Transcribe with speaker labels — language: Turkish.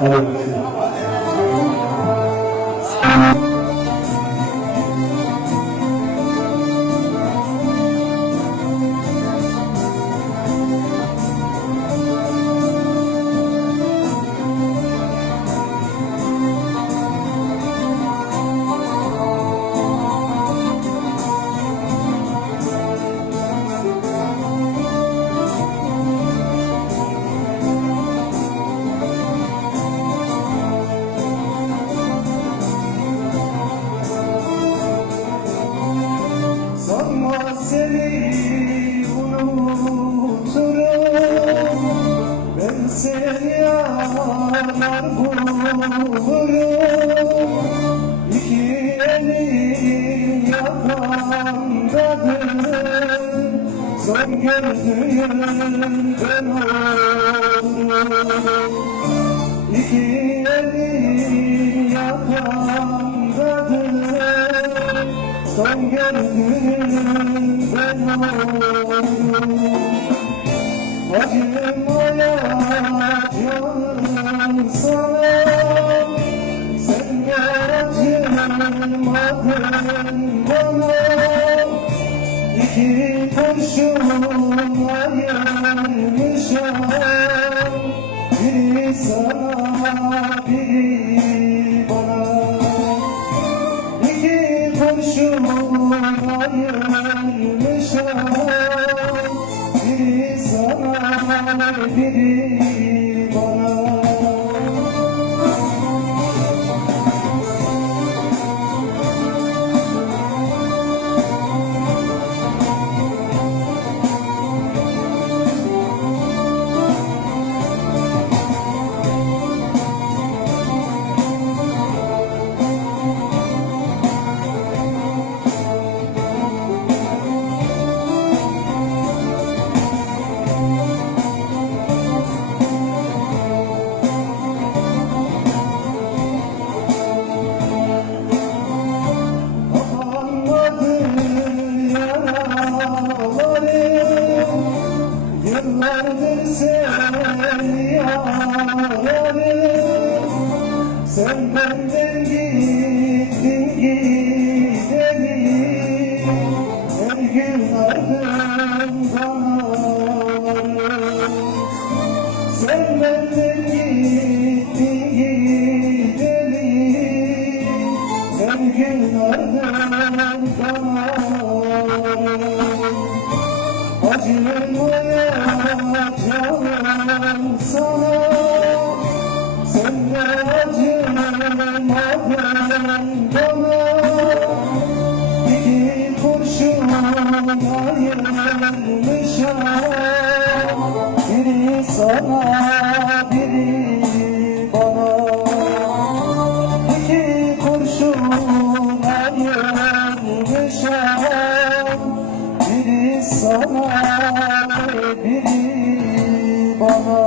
Speaker 1: 3。Seni yanar bulurum İki elim yakandadır. Son gördüğüm ben olurum İki elim yakandadır. Son gördüğüm ben olurum Acımayacağım İki kurşunla yanmışam Biri sana biri bana İki kurşunla yanmışam Biri sana biri Sen benden gittin gideli Her gün ardından ağlarım Sen benden gittin gideli Her gün ardından ağlarım Acımayacağım sana Biri sana biri bana. İki kurşun ayrılmışım Biri sana biri bana